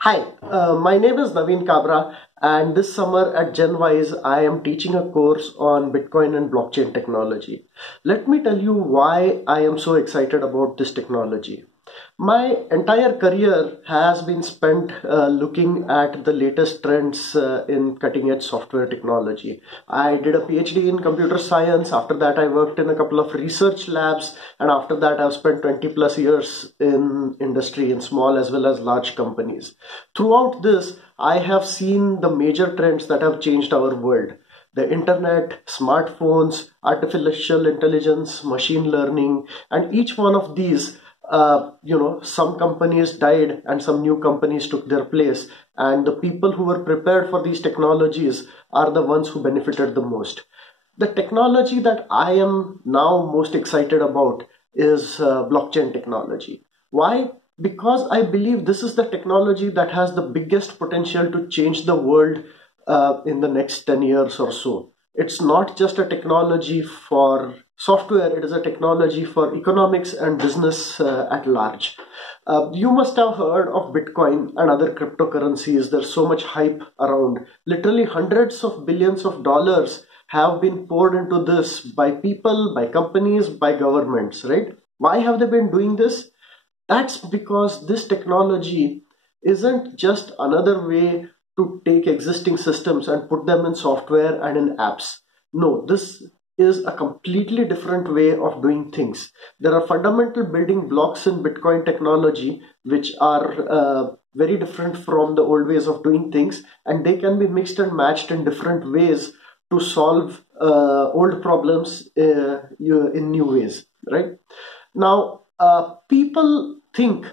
Hi, my name is Naveen Kabra, and this summer at Genwise, I am teaching a course on Bitcoin and blockchain technology. Let me tell you why I am so excited about this technology. My entire career has been spent looking at the latest trends in cutting edge software technology. I did a PhD in computer science. After that, I worked in a couple of research labs. And after that, I've spent 20 plus years in industry in small as well as large companies. Throughout this, I have seen the major trends that have changed our world: the internet, smartphones, artificial intelligence, machine learning, and each one of these, some companies died and some new companies took their place. And the people who were prepared for these technologies are the ones who benefited the most. The technology that I am now most excited about is blockchain technology. Why? Because I believe this is the technology that has the biggest potential to change the world in the next 10 years or so. It's not just a technology for software, it is a technology for economics and business at large. You must have heard of Bitcoin and other cryptocurrencies. There's so much hype around. Literally hundreds of billions of dollars have been poured into this by people, by companies, by governments, right? Why have they been doing this? That's because this technology isn't just another way to take existing systems and put them in software and in apps. No, this is a completely different way of doing things. There are fundamental building blocks in Bitcoin technology which are very different from the old ways of doing things, and they can be mixed and matched in different ways to solve old problems in new ways, right? Now, people think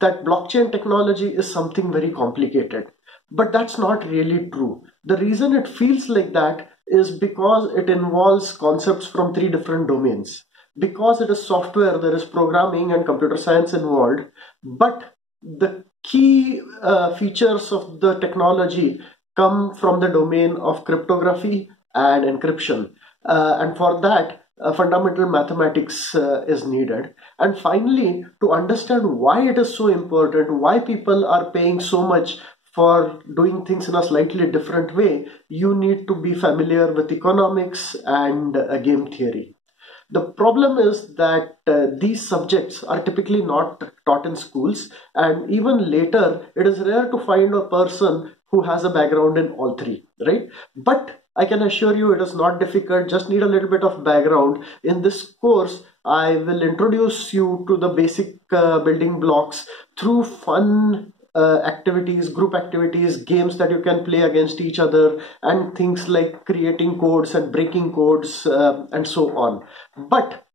that blockchain technology is something very complicated, but that's not really true. The reason it feels like that is because it involves concepts from three different domains. Because it is software, there is programming and computer science involved, but the key features of the technology come from the domain of cryptography and encryption. And for that, fundamental mathematics is needed. And finally, to understand why it is so important, why people are paying so much for doing things in a slightly different way, you need to be familiar with economics and game theory. The problem is that these subjects are typically not taught in schools, and even later, it is rare to find a person who has a background in all three, right? But I can assure you it is not difficult, just need a little bit of background. In this course, I will introduce you to the basic building blocks through fun activities, group activities, games that you can play against each other, and things like creating codes and breaking codes and so on. But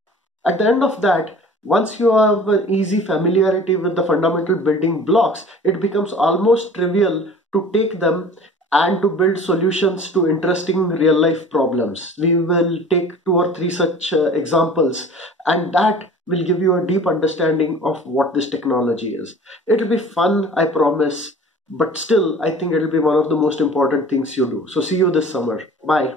at the end of that, once you have an easy familiarity with the fundamental building blocks, it becomes almost trivial to take them and to build solutions to interesting real life problems. We will take two or three such examples, and that will give you a deep understanding of what this technology is. It'll be fun, I promise, but still, I think it'll be one of the most important things you do. So, see you this summer. Bye.